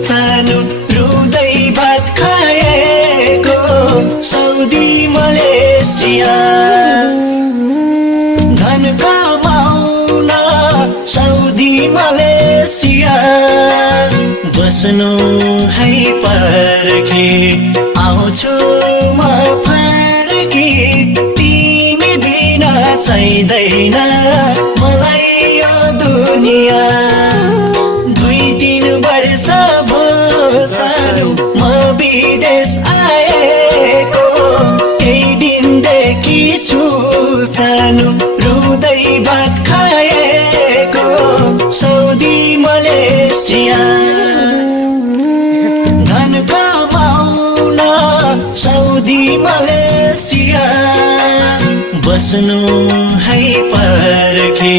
सानो रुँदै भात खाएको साउदी मलेसिया धन कमाउन साउदी मलेसिया बस्नु है पर्खे आउँछु म फर्की तिमी बिना चाहिँदैन मलाई यो दुनिया 2-3 वर्ष भयो सानो म विदेश आएको केही दिनदेखि छु सानो रुँदै भात खाएको साउदी मलेसिया धन कमाउन साउदी मलेसिया बस्नु है पर्खे